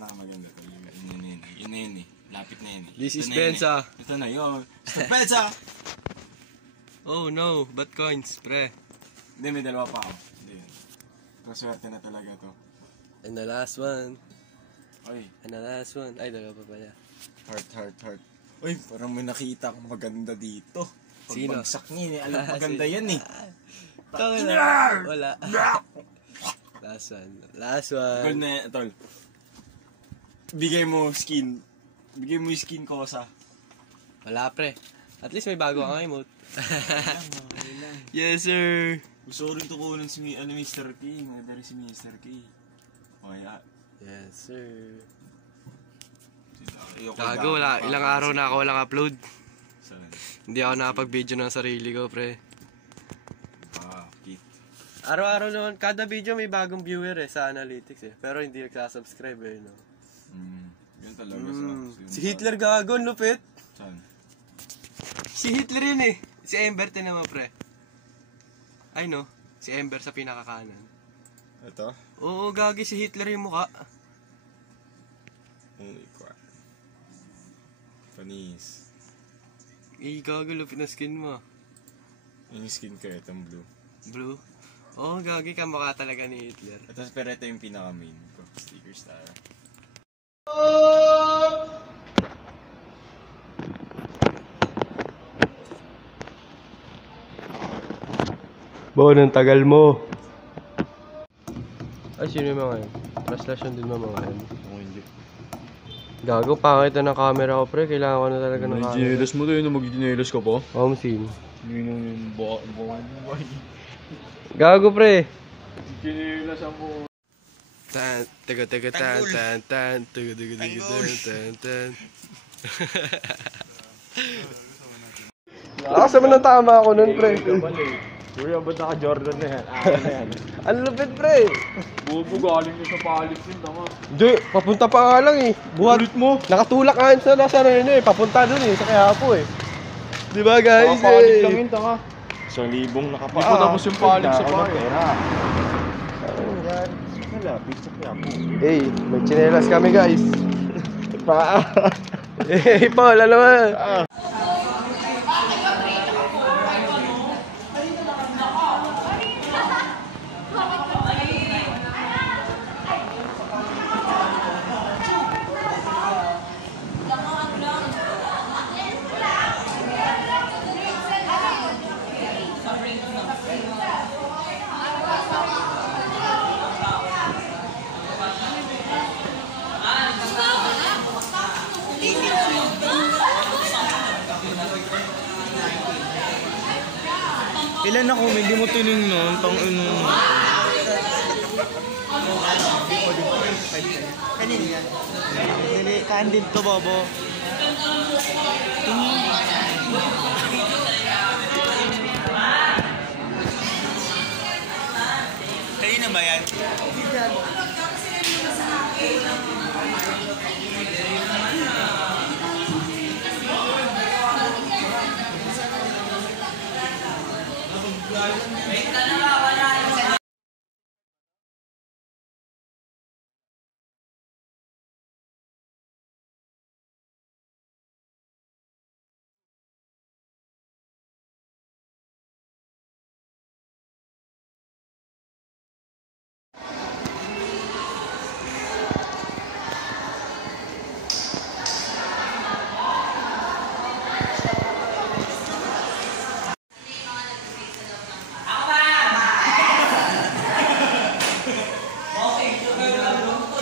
pinakamaganda to. Yun na yun eh. Lapit na yun eh. This is Benza. Ito na yun. Mr. Benza! Oh no, bad coins, pre. Hindi, may dalawa pa ako. Hindi yun. Maswerte na talaga to. And the last one. Oy. And the last one. Ay, dalawa pa pala. Heart. Uy, parang may nakita akong maganda dito. Sino? Pagbagsak niya, alam maganda yan eh. Wala. Last one. Gold na tol. Bigay mo skin. Bigay mo yung skin ko sa. Wala, pre. At least may bago kang emote. Yes, sir. Gusto ko rin tukunan si Mr. K. Maganda rin si Mr. K. Kaya. Yes, sir. Gago, wala. Ilang araw na ako walang upload. Saan? Hindi ako nakapag-video ng sarili ko, pre. Kit. Araw-araw naman, kada video may bagong viewer sa analytics eh. Pero hindi nagsasubscribe eh, no? Yan talaga Si Hitler gago, lupit. Saan? Si Hitler yun eh. Si Ember, tinama pre. Ay no, si Ember sa pinakakanan. Ito? Oo, gagi si Hitler yung mukha. Holy crap. Panis. Gago, lupit na skin mo. Yung skin ko, itong blue. Blue? Oo, gagi ka mukha talaga ni Hitler. Pero ito yung pinaka-main ko. Sticker star. Bon, ang tagal mo. Ay, sino yung mga yun? Translation din mo mga yun. Ako hindi. Gago, pangit na ng camera ko, pre. Kailangan ko na talaga ng camera. Ginelas mo to yun, mag-ginelas ka pa? Sino? Yun yung buwan. Gago, pre. Ginelas mo. Tan. Nakasama ng tama ako nun, pre. Kuya, ba't naka-Jordan na yan? Akin na yan. Ang lupit, pre. Bubo, galing na sa palis din, tama. Hindi, papunta pa nga lang eh. Buhat mo. Nakatulak nga sa nasa yun eh. Papunta dun eh, sa Quiapo eh. Di ba guys? Nakapalit lang yun, tanga. 1,000 nakapa. Hindi ko tapos yung palig sa pare. Malapit sa Quiapo. Eh, may tsinelas kami guys. Paul, alam mo. Ilan ako, hindi mo tining nun, tang-ino. Kanina yan. Kaan din to, bobo. Kanina ba yan?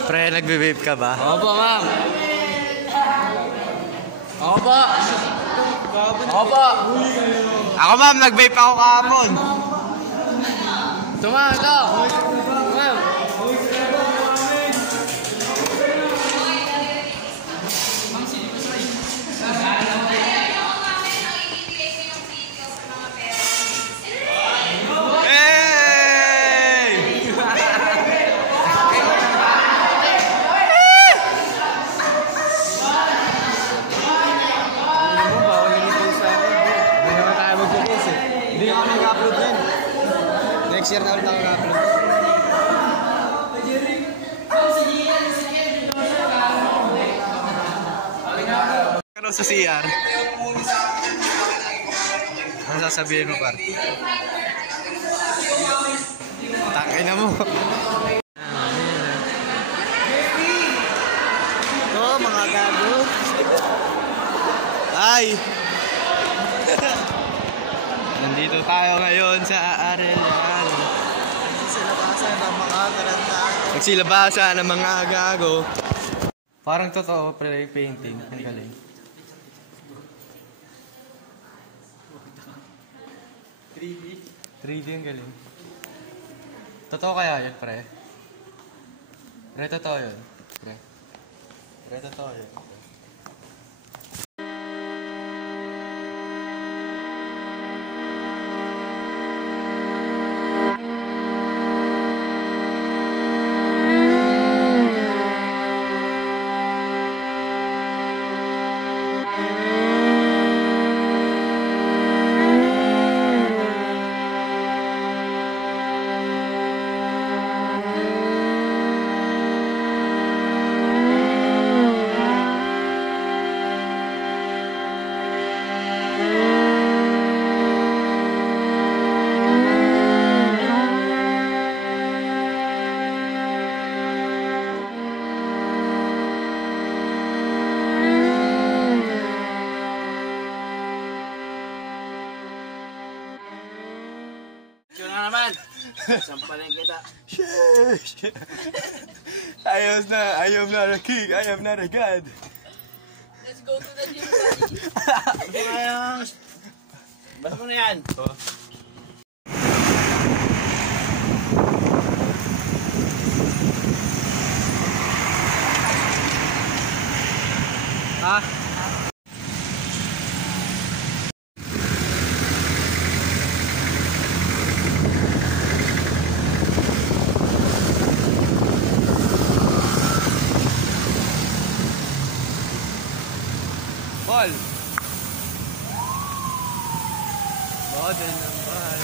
Pre, nagbe-vape ka ba? Opo, ma'am. Opo. Opo! Ako ma'am, nag-vape ako kahapon. Tumaka. Ma'am. Next year na ulit ako mag-upload. Ano sa CR? Ano sasabihin mo, par? Takay na mo. Ito, mga gago. Ay! Nandito tayo ngayon sa Arellano. Nagsilabasan ng mga taranta. Nagsilabasan ng mga gago. Parang totoo, pre, painting. Ang galing. 3D ang galing. Totoo kaya yun, pre? Pre, totoo yun. Pre. Pre, totoo yun. Yun na naman. Sampalin kita. Sheesh! I am not a king, I am not a god. Let's go to the gym. Basta mo na yan. Ha? Paul! Model ng bahay.